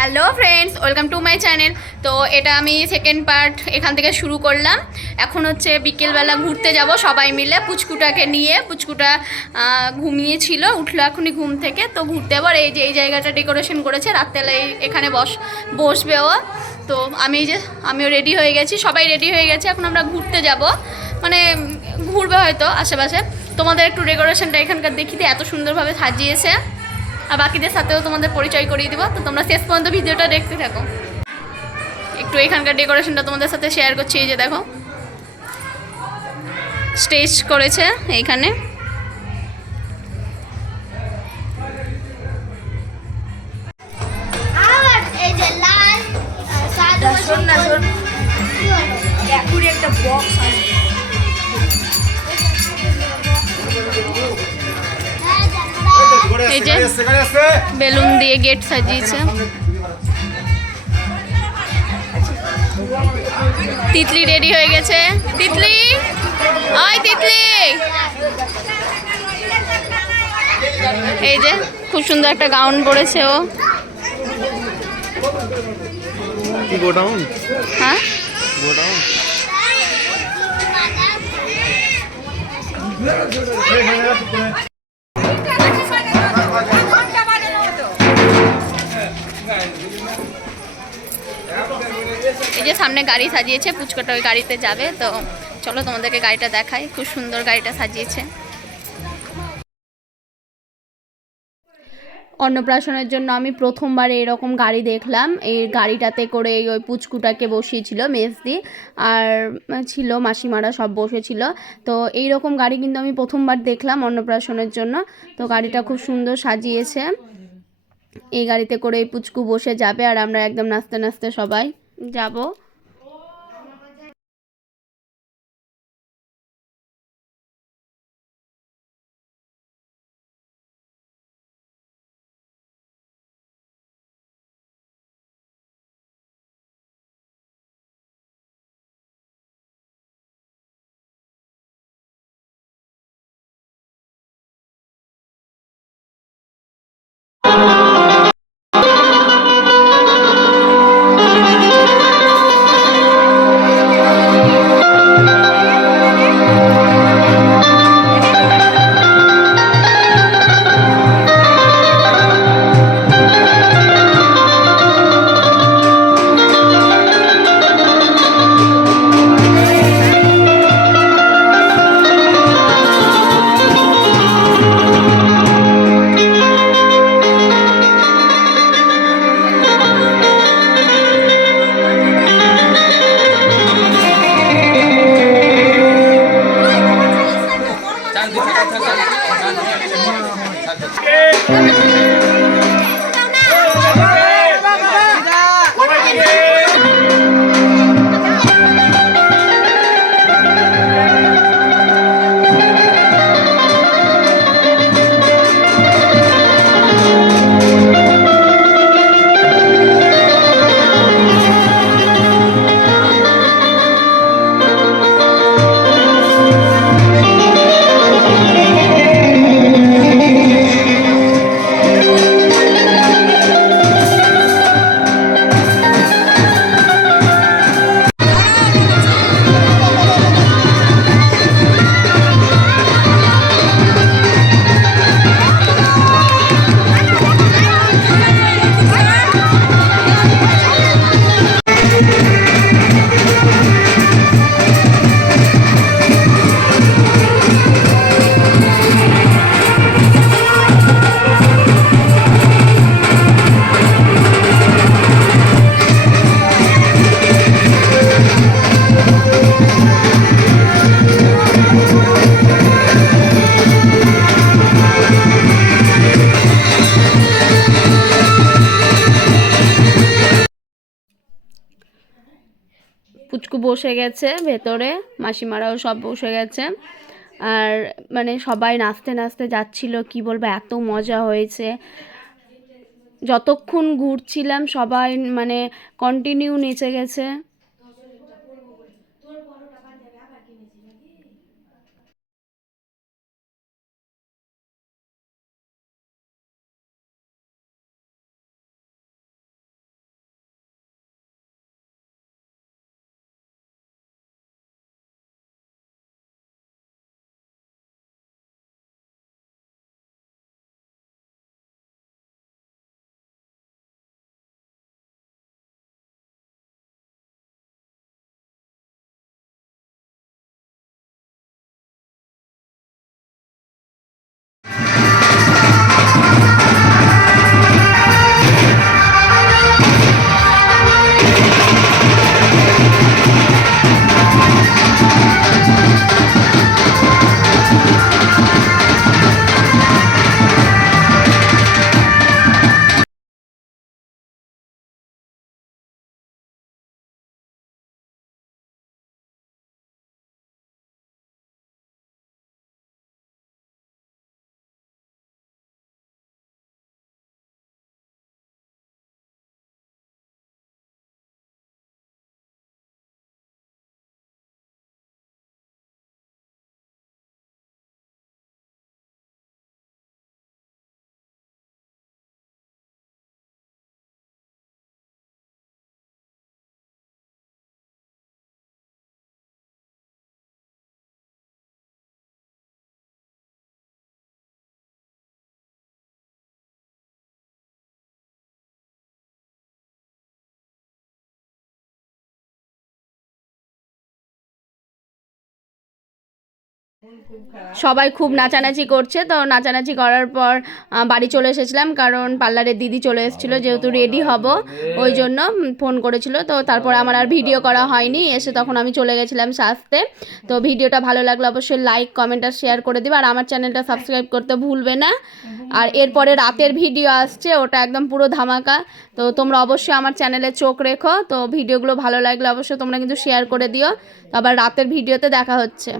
Hello friends welcome to my channel তো এটা আমি সেকেন্ড পার্ট এখান থেকে শুরু করলাম। এখন হচ্ছে বিকেলবেলা ঘুরতে যাব সবাই মিলে পুচকুটাকে নিয়ে। পুচকুটা ঘুমিয়েছিল, উঠল এখনই ঘুম থেকে। তো ঘুরতে আবার এই যে, এই জায়গাটা ডেকোরেশন করেছে। রাত্রেবেলা এই- এখানে বস, বসবে ও। তো আমি যে, আমিও রেডি হয়ে গেছি। সবাই রেডি হয়ে গেছে। এখন আমরা ঘুরতে যাব। মানে ঘুরবে হয়তো আশেপাশে। তোমাদের একটু ডেকোরেশনটা এখানকার দেখিতে এত সুন্দরভাবে সাজিয়েছে। আর বাকিদের সাথেও তোমাদের পরিচয় করিয়ে দিব। তো তোমরা শেষ পর্যন্ত ভিডিওটা দেখতে থাকো। একটু এখানকার ডেকোরেশনটা তোমাদের সাথে শেয়ার করছি, এই যে দেখো। স্টেজ করেছে এইখানে এই যে বেলুন দিয়ে গেট সাজিয়েছে। তিতলি রেডি হয়ে গেছে। তিতলি! ওই তিতলি! এই যে খুব সুন্দর একটা গাউন পরেছে ও। go down হ্যাঁ। যে সামনে গাড়ি সাজিয়েছে, পুচকোটা ওই গাড়িতে যাবে। তো চলো তোমাদেরকে গাড়িটা দেখাই। খুব সুন্দর গাড়িটা সাজিয়েছে। অন্নপ্রাশনের জন্য আমি প্রথমবার এরকম গাড়ি দেখলাম। এই গাড়িটাতে করে ওই পুচকুটাকে বসিয়েছিল মেজদি আর ছিল মাসিমারা সব বসেছিল। তো এই রকম গাড়ি কিন্তু আমি প্রথমবার দেখলাম অন্নপ্রাশনের জন্য। তো গাড়িটা খুব সুন্দর সাজিয়েছে। এই গাড়িতে করে পুচকু বসে যাবে আর আমরা একদম নাচতে নাচতে সবাই যাব। থাক পুচকু বসে গেছে ভেতরে, মাসিমারাও সব বসে গেছে। আর মানে সবাই নাচতে নাচতে যাচ্ছিল, কি বলব, এত মজা হয়েছে। যতক্ষণ ঘুরছিলাম সবাই মানে কন্টিনিউ নেচে গেছে। সবাই খুব নাচানাচি করছে, তো নাচানাচি করার পর বাড়ি চলে এসেছিলাম, কারণ পার্লারের দিদি চলে এসেছিল, যেহেতু রেডি হব, ওই জন্য ফোন করেছিল, তো তারপর আমার আর ভিডিও করা হয়নি, এসে তখন আমি চলে গেছিলাম সাজতে, তো ভিডিওটা ভালো লাগলে অবশ্যই লাইক কমেন্ট আর শেয়ার করে দিবে, আর আমার চ্যানেলটা সাবস্ক্রাইব করতে ভুলবে না, আর এরপরে রাতের ভিডিও আসছে, ওটা একদম পুরো ধামাকা, তো তোমরা অবশ্যই আমার চ্যানেলে চোখ রেখো, তো ভিডিওগুলো ভালো লাগলে অবশ্যই তোমরা কিন্তু শেয়ার করে দিও আবার রাতের ভিডিওতে দেখা হচ্ছে।